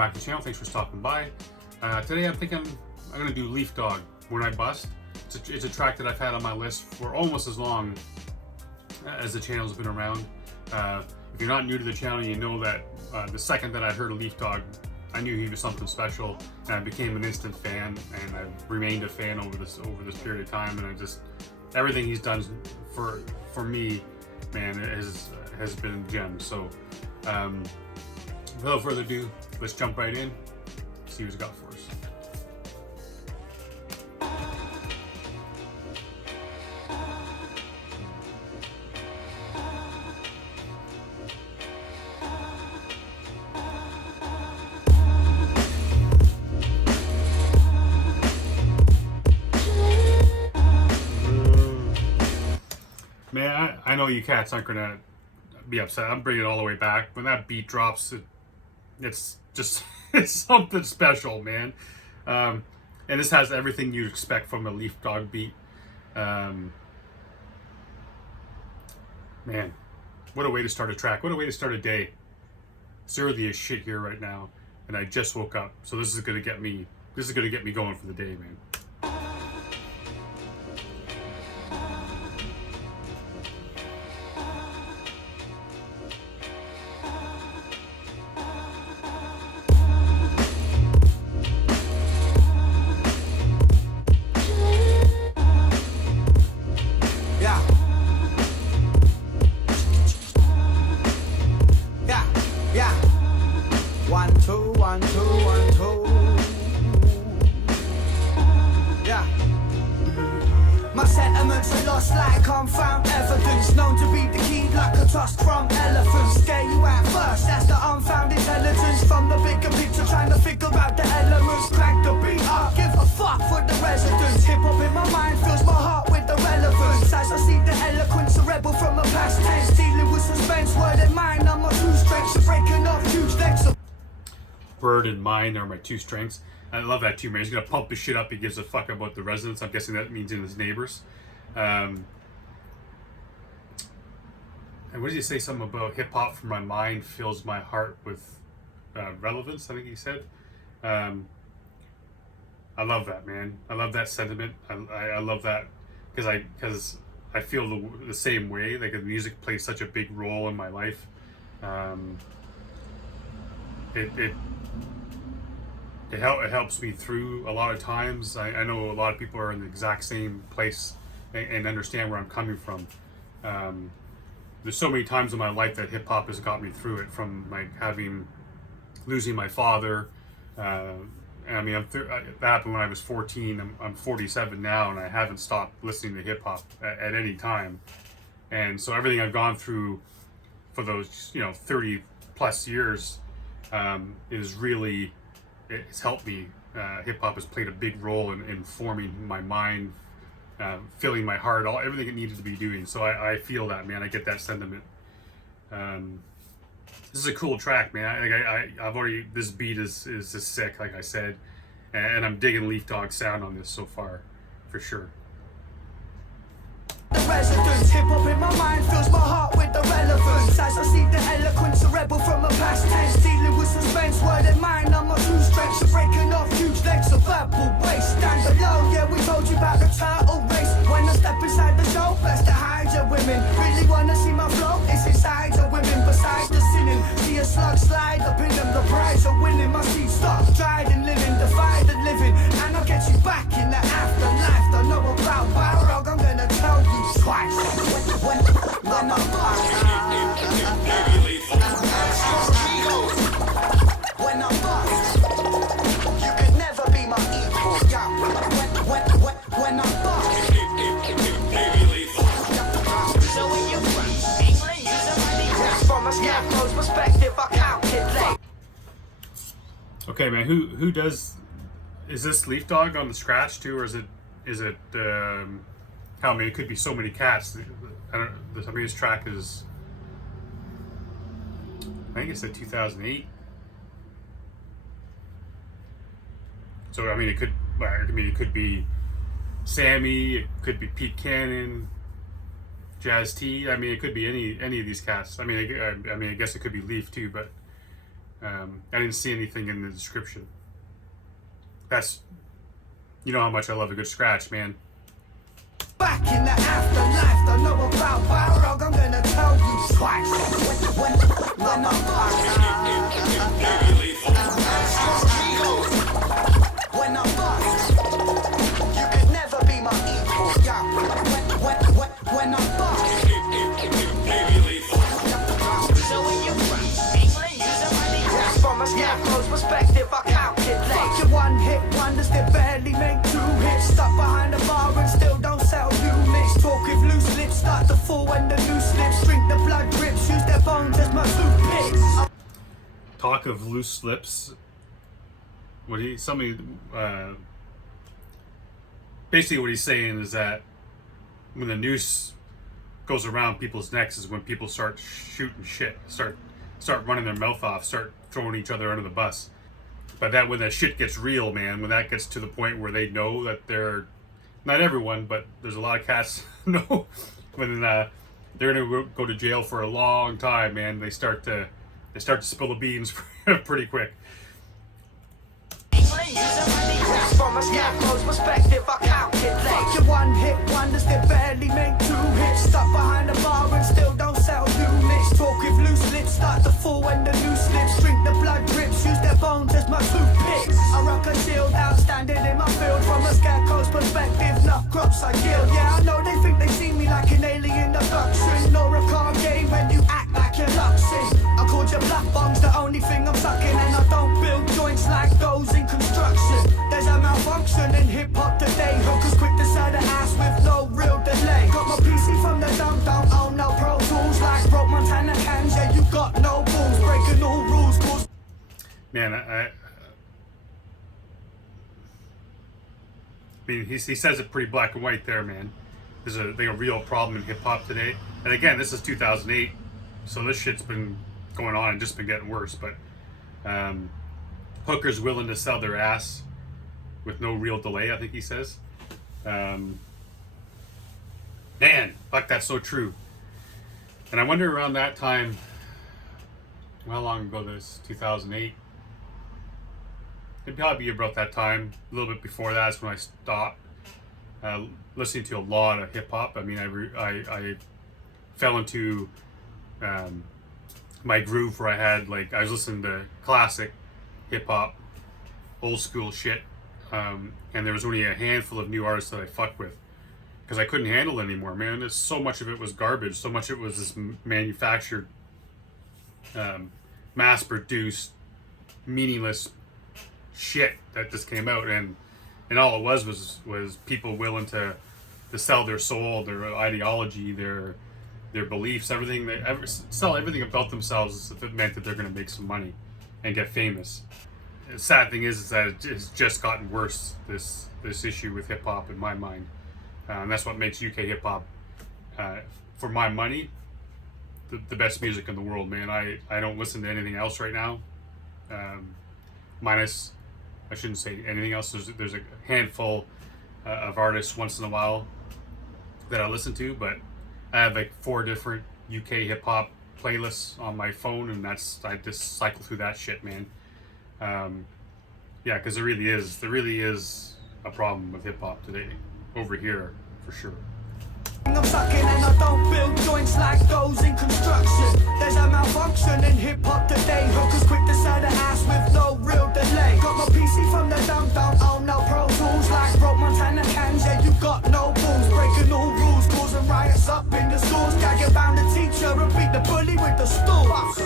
back to the channel. Thanks for stopping by. Today I'm thinking I'm going to do Leaf Dog, When I Bust. It's a track that I've had on my list for almost as long as the channel's been around. If you're not new to the channel, you know that the second that I heard of Leaf Dog, I knew he was something special, and I became an instant fan, and I've remained a fan over this period of time. And I just, everything he's done for me, man, it has been a gem. So without further ado, let's jump right in, see what he's got for us. Man, I know you cats aren't gonna be upset. I'm bringing it all the way back. When that beat drops, it's just it's something special, man. And this has everything you'd expect from a Leaf Dog beat. Man, what a way to start a track. What a way to start a day. It's early as shit here right now, and I just woke up. So this is gonna get me. This is gonna get me going for the day, man. One, two. Yeah. My sentiments are lost like unfound evidence, known to be the key like a tusk from elephants. Scare you at first, that's the unfound intelligence from the bigger picture, trying to figure out the elements. Crank the beat up, give a fuck for the residents. Hip hop in my mind fills my heart with the relevance. As I see the eloquence, a rebel from the past tense, dealing with suspense. Word and mind are my two strengths, so breaking off huge legs. Bird and mine are my two strengths. I love that too, man. He's gonna pump the shit up. He gives a fuck about the residents. I'm guessing that means in his neighbors. And what did he say? Something about hip hop from my mind fills my heart with relevance, I think he said. I love that, man. I love that sentiment. I love that because I feel the same way. Like the music plays such a big role in my life. It helps me through a lot of times. I know a lot of people are in the exact same place and understand where I'm coming from. There's so many times in my life that hip hop has got me through it, from like losing my father. And I mean, that happened when I was 14. I'm 47 now, and I haven't stopped listening to hip hop at any time. And so everything I've gone through for those 30 plus years is really, it's helped me. Hip hop has played a big role in forming my mind, filling my heart, everything it needed to be doing. So I feel that, man. I get that sentiment. This is a cool track, man. I've already, this beat is just sick, like I said, and I'm digging Leaf Dog's sound on this so far, for sure. The residents, hip hop in my mind fills my heart with the relevance. As I see the eloquence, a rebel from the past tense, dealing with suspense. Word and mind are my two strengths, so breaking off huge legs of verbal waste. Stand alone, yeah, we told you about the turtle race. When I step inside the show, best to hide your women. Really wanna see my flow? It's inside your women. Besides the sinning, see a slug slide up in them. The prize of winning, my seed stop dried and living, defy the living. And I'll get you back in the afterlife. Don't know about Balrog, I'm gonna tell you twice. When I'm bust, you could never be my equal. When I'm bust. So when you English, from a scarecrow's perspective, I count it late. Okay, man. Who does? Is this Leaf Dog on the scratch too, or is it? How many? It could be so many cats. I don't. I mean, this track is. I think it's a 2008. So I mean, it could. I mean, it could be Sammy. It could be Pete Cannon, Jazz T. I mean, it could be any of these cats. I mean, I guess it could be Leaf too. But I didn't see anything in the description. That's, you know how much I love a good scratch, man. Back in the afterlife, don't know about Balrog, I'm gonna tell you twice. When I'm back, when I'm back, you could never be my equal. Yeah. When I'm back. So when you from a scarecrow's perspective, I calculate. Your one-hit wonders, they barely make 2 hits. Stuck behind the bar and still don't sell units. Talk if loose lips start to fall when the loose lips drink the blood drips. Use their bones as my toothpicks. Talk of loose lips. Basically what he's saying is that when the noose goes around people's necks is when people start shooting shit, start running their mouth off, start throwing each other under the bus. But that when that shit gets real, man, when that gets to the point where they know that they're, not everyone, but there's a lot of cats know when they're gonna go to jail for a long time, man, they start to spill the beans pretty quick. From a scarecrow's perspective, I calculate. Your one-hit wonders, they barely make 2 hits. Stuck behind the bar and still don't sell units. Talk if loose lips start to fall when the loose lips drink the blood drips. Use their bones as my toothpicks. I rock a shield, outstanding in my field. From a scarecrow's perspective, not crops I kill. Yeah, I know they think they see me like an alien abduction, or a card game when you act like you're luxing. I called your black bombs the only thing I'm sucking, and I don't build joints like those in construction. There's a malfunction in hip-hop today. Hookers quick to sell the ass with no real delay. Got my PC from the dumb, don't own no Pro Tools. Like broke Montana cans, yeah, you got no balls. Breaking all rules, cause... Man, I mean, he says it pretty black and white there, man. There's a real problem in hip-hop today. And again, this is 2008, so this shit's been going on and just been getting worse. But hookers willing to sell their ass with no real delay, I think he says. Man, fuck, that's so true. And I wonder around that time, how long ago this, 2008? It'd probably be about that time. A little bit before that's when I stopped listening to a lot of hip hop. I mean, I fell into my groove where I was listening to classic hip hop, old school shit. And there was only a handful of new artists that I fucked with because I couldn't handle it anymore, man. So much of it was garbage. So much of it was this manufactured, mass-produced, meaningless shit that just came out, and all it was people willing to sell their soul, their ideology, their beliefs, everything. Sell everything about themselves if it meant that they're going to make some money and get famous. The sad thing is that it's just gotten worse, this issue with hip-hop in my mind. And that's what makes UK hip-hop, for my money, the best music in the world, man. I don't listen to anything else right now. Minus, I shouldn't say anything else. There's a handful of artists once in a while that I listen to, but I have like 4 different UK hip-hop playlists on my phone, and I just cycle through that shit, man. Yeah, because there really is a problem with hip-hop today, over here, for sure. I'm sucking and I don't build joints like those in construction. There's a malfunction in hip-hop today. Hookers quick to sell the ass with no real delay. Got my PC from the dumb, don't own no Pro Tools. Like broke Montana cans, yeah, you got no balls. Breaking all rules, causing riots up in the schools. Gagging bound the teacher and beat the bully with the stools.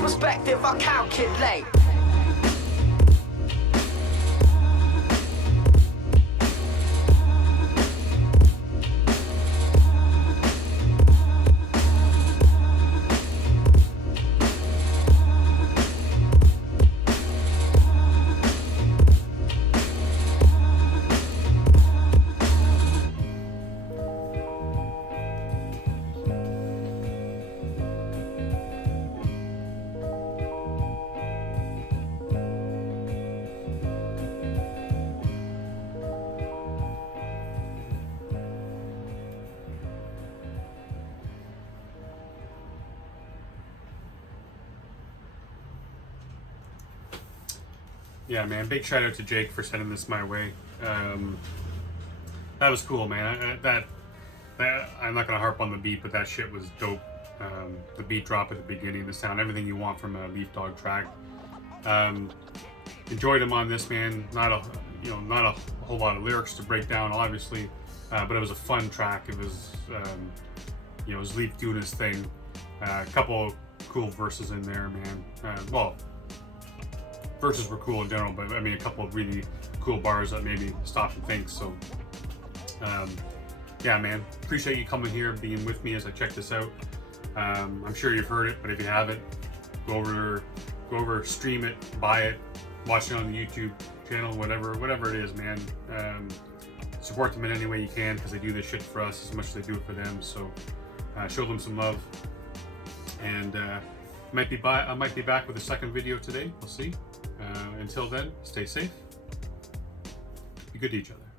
Perspective, I calculate. Yeah, man. Big shout out to Jake for sending this my way. That was cool, man. That I'm not gonna harp on the beat, but that shit was dope. The beat drop at the beginning, the sound, everything you want from a Leaf Dog track. Enjoyed him on this, man. Not a whole lot of lyrics to break down, obviously, but it was a fun track. It was it was Leaf doing his thing. A couple cool verses in there, man. Well, verses were cool in general, but I mean a couple of really cool bars that made me stop and think. So yeah, man, appreciate you coming here, being with me as I check this out. I'm sure you've heard it, but if you haven't, go over, stream it, buy it, watch it on the YouTube channel, whatever it is, man. Support them in any way you can, because they do this shit for us as much as they do it for them. So show them some love. And I might be back with a second video today. We'll see. Until then, stay safe. Be good to each other.